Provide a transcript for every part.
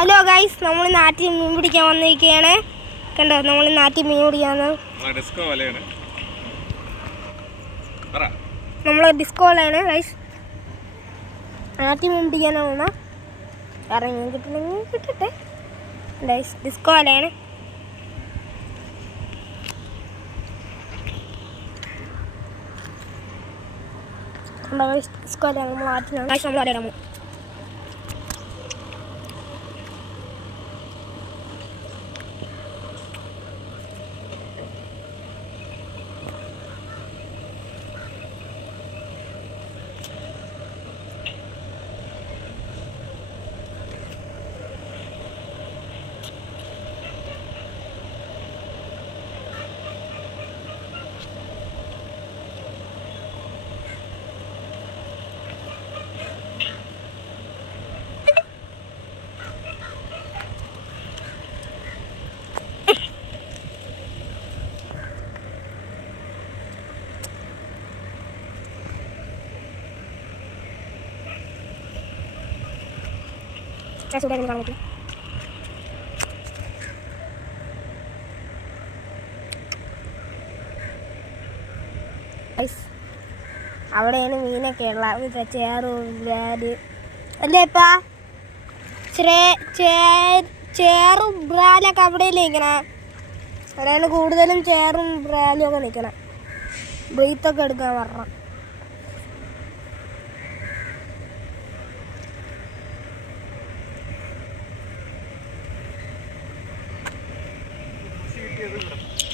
Hello guys നമ്മൾ നാട്ടിൽ മീൻ പിടിക്കാൻ വന്നിരിക്കുകയാണ്. കണ്ടോ? നമ്മൾ നാട്ടിൽ മീൻ പിടിക്കാന്ന്. നമ്മൾ ഡിസ്കോ വലയാണ് ഗൈസ് നാട്ടിൽ മീൻ പിടിക്കാനാണ് വന്ന കാരണം മീൻ കിട്ടണമെങ്കിൽ കിട്ടട്ടെ. ഗൈസ് ഡിസ്കോ വലയാണ് ഡിസ്കോ വലയാണ് നമ്മൾ നാട്ടിലാണ്. നമ്മൾ വലയിടാൻ പോകും സുഖം കാണാൻ പറ്റും അവിടെയാണ് മീനൊക്കെ ഉള്ള ചേറും ബ്രാഡ് അല്ലേ ഇപ്പാ? ചേറും ബ്രാലൊക്കെ അവിടെയല്ലേ നിൽക്കണേ അവിടെയാണ് കൂടുതലും ചേറും ബ്രാലും ഒക്കെ നിൽക്കണേ ബ്രീത്തൊക്കെ എടുക്കാൻ പറഞ്ഞ.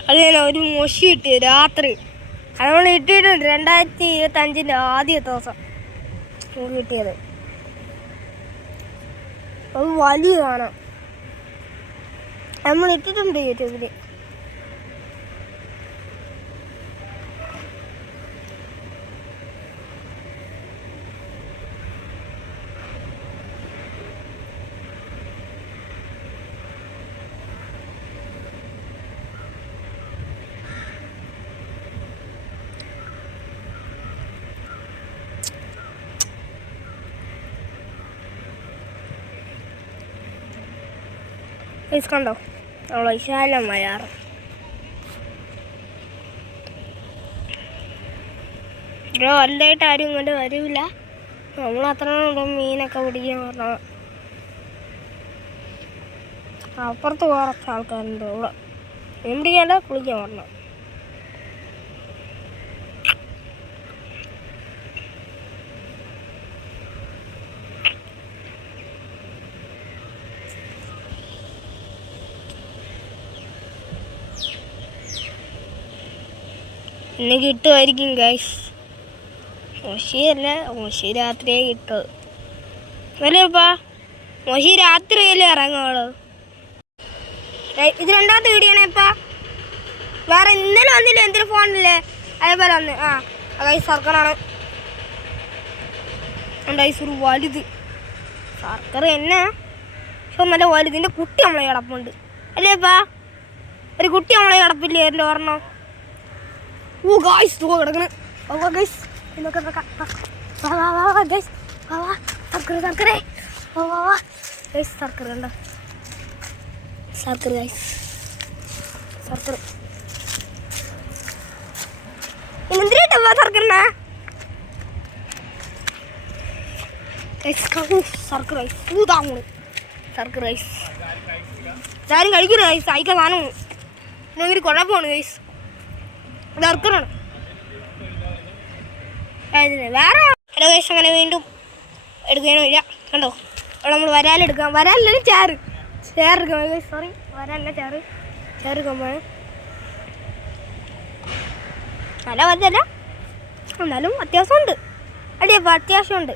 അതേപോലെ ഒരു മൊശി കിട്ടി രാത്രി. അത് നമ്മൾ ഇട്ടിട്ടുണ്ട് രണ്ടായിരത്തി ഇരുപത്തി അഞ്ചിന്റെ ആദ്യത്തെ ദിവസം കിട്ടിയത്. അത് വലിയ കാണാം നമ്മൾ ഇട്ടിട്ടുണ്ട് യൂട്യൂബിൽ കണ്ടോ അവളെ ആറ് ഇവിടെ വലുതായിട്ട് ആരും ഇങ്ങോട്ട് വരില്ല നമ്മൾ മീനൊക്കെ പിടിക്കാൻ പറഞ്ഞ അപ്പുറത്ത് കുറച്ച് ആൾക്കാരുണ്ട് ഇവിടെ. മീൻ പിടിക്കാണ്ട് കുളിക്കാൻ പറഞ്ഞു ഇന്ന് കിട്ടുമായിരിക്കും ഗൈസ് മോശിയല്ല മോശി രാത്രിയേ കിട്ടും. അല്ലേപ്പാ മോശി രാത്രിയല്ലേ ഇറങ്ങുള്ളൂ. ഇത് രണ്ടാമത്തെ ഇപ്പാ വേറെ ഇന്നലെ വന്നില്ല? എന്തൊരു ഫോണില്ലേ അതേപോലെ വന്ന്. ആ ഗൈസ് സർക്കാരാണ് ഗൈസ് ഒരു വലുത്. സർക്കർ എന്നാ? പക്ഷെ നല്ല വലുതിന്റെ കുട്ടി നമ്മളെ കിടപ്പുണ്ട്. അല്ലേപ്പാ ഒരു കുട്ടി നമ്മളെ കിടപ്പില്ലേ ഒരു ഓർമ്മ? ഓ ഗായ്സ് തോ കിടക്കണ് വാ ഗൈസ് ഇന്നൊക്കെ വാ വാ വാ വാ ഗൈസ് വാ വാ സർക്കർ സർക്കറേ വാ വാ വാ ഗൈസ് സർക്കർ കണ്ട സർക്കർ ഗൈസ് സർക്കർ ഇന്നെന്തിനാ സർക്കറിനാ ഗൈസ് കണ്ടു സർക്കർ ഗൈസ് ഊതാങ്ങണ് സർക്കർ ഗൈസ് ഇതാരും കഴിക്കരുത് ഗൈസ് അയക്കാൻ സാധനം ഇല്ലെങ്കിൽ കുഴപ്പമാണ് ഗൈസ് ഡർക്കറാണ് വേറെ ഹലോ കേസ് അങ്ങനെ വീണ്ടും എടുക്കാനോ ഇല്ല. കണ്ടോ? അവിടെ നമ്മൾ വരാലെടുക്കാം വരാലല്ല ചേറ് ചേറെടുക്കാം സോറി വരാലല്ല ചേറ് പോയ നല്ല വലുതല്ല എന്നാലും അത്യാവശ്യമുണ്ട്. അടിയപ്പോൾ അത്യാവശ്യമുണ്ട്.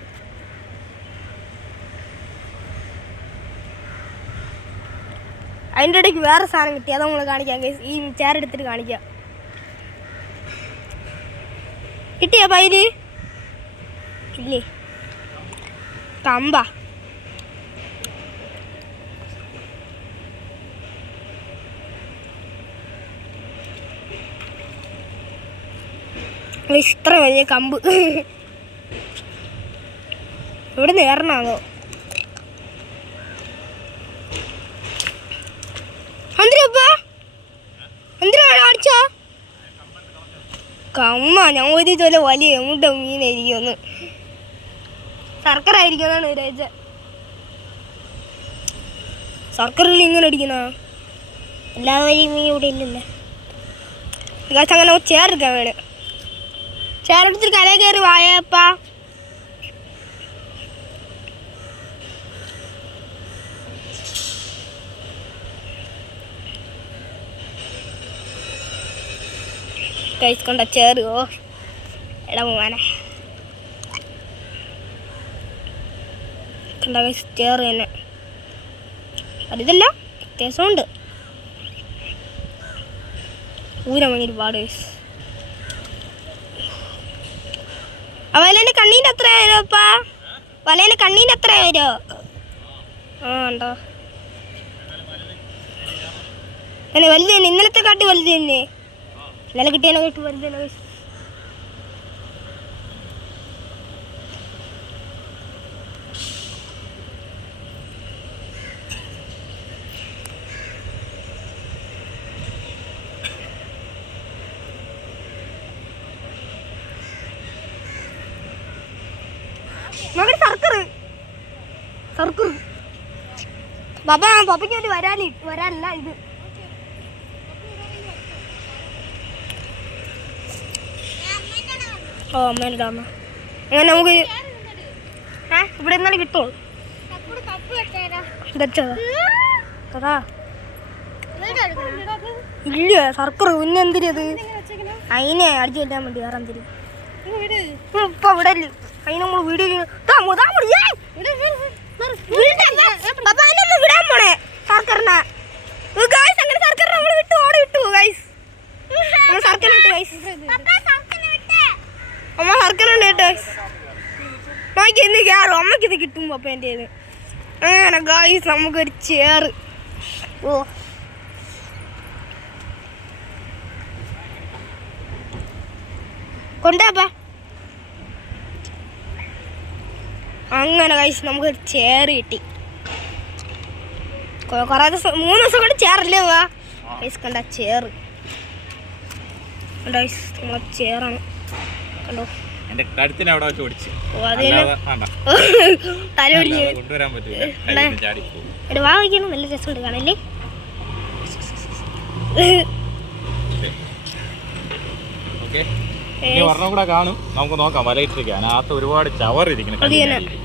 അതിന്റെ ഇടയ്ക്ക് വേറെ സാധനം കിട്ടി. അത് നമ്മൾ കാണിക്കാം ഈ ചേർ എടുത്തിട്ട് കാണിക്കാം. കിട്ടിയോ പൈൽ? ഇല്ലേ? കമ്പ ഇത്ര വലിയ കമ്പ്. ഇവിടെ നേരണാണോ എന്തിനാ എന്തിനാ അടിച്ചോ കമ്മ ഞാൻ ഒരു ചോല വലിയ എമുട്ട മീനായിരിക്കുമെന്ന്. ശർക്കര ആയിരിക്കുമെന്നാണ് വിചാരിച്ച ശർക്കരയിൽ ഇങ്ങനെ അടിക്കുന്ന? എല്ലാ വലിയ മീൻ ഇവിടെ ഇല്ലല്ലേ. അങ്ങനെ ചേർക്കാൻ വേണം ചേരെടുത്തിട്ട് കരയിൽ കയറി വായപ്പാ. കൈസ് കൊണ്ട ചേറ് എടാ കണ്ട ചേറ് തന്നെ. അതിതല്ല വ്യത്യാസമുണ്ട് ഊരമണി ഒരുപാട് ആ വലേന്റെ കണ്ണീന്റെ എത്ര അപ്പാ വലേന്റെ കണ്ണീന്റെ എത്ര ആയിരോ ആ ഉണ്ടോ? തന്നെ വലുത് തന്നെ ഇന്നലത്തെ കാട്ടി വലുത് തന്നെ. ഇന്നലെ കിട്ടിയാലോ കിട്ടി വെറുതെ സർക്കർ സർക്കർ പപ്പ പപ്പയ്ക്ക് വേണ്ടി വരാനി വരാനല്ല ഇത്. ഓ അമ്മേന്റെ അമ്മ അങ്ങനെ നമുക്ക് ഏ ഇവിടെ നിന്നാലും അതാ ഇല്ല സർക്കർ പിന്നെ എന്തിനത് അതിനെ അടിച്ചു വേണ്ടി വേറെ എന്തിനും? ഇപ്പൊ ഇവിടെ ഇല്ല. അതിന് നമ്മൾ വീഡിയോ വിടാൻ പോണേ സർക്കാരിനെ ഗായ്സ് അങ്ങനെ സർക്കാരിനെ നമ്മൾ വിട്ടു ഓടി വിട്ടു ഗായ്സ് നമ്മൾ സർക്കാർ വിട്ടു ഗായ്സ് അമ്മ സർക്കാർ വിട്ടു ഗായ്സ് നോക്കി എന്ന് കയറും അമ്മയ്ക്ക് ഇത് കിട്ടും പപ്പേന്റെ അങ്ങനെ ഗായ്സ് നമുക്കൊരു ചേറ് ഓ. കൊണ്ടാപ്പാ അങ്ങനെ കഴിച്ച് നമുക്കൊരു ചേറ് കിട്ടി. കുറേ ദിവസം മൂന്ന് ദിവസം കൊണ്ട് ചേറില്ലേ വാ കൈസ് കണ്ട ചേറ് കണ്ടോ ഗൈസ് നമ്മളെ ചേറാണ് കണ്ടോ? എന്റെ കഴുത്തിന് അവിടെ വെച്ച് ഓടിച്ച് കൊണ്ടുവരാൻ പറ്റില്ല. വാ വയ്ക്കണം നല്ല രസമുണ്ട് കാണല്ലേ ഓക്കെ. ഇനി ഒരെണ്ണം കൂടെ കാണും. നമുക്ക് നോക്കാം. വലയിട്ടിരിക്കാൻ. അതിനകത്ത് ഒരുപാട് ചവർ. കല്ലിനടിയിൽ.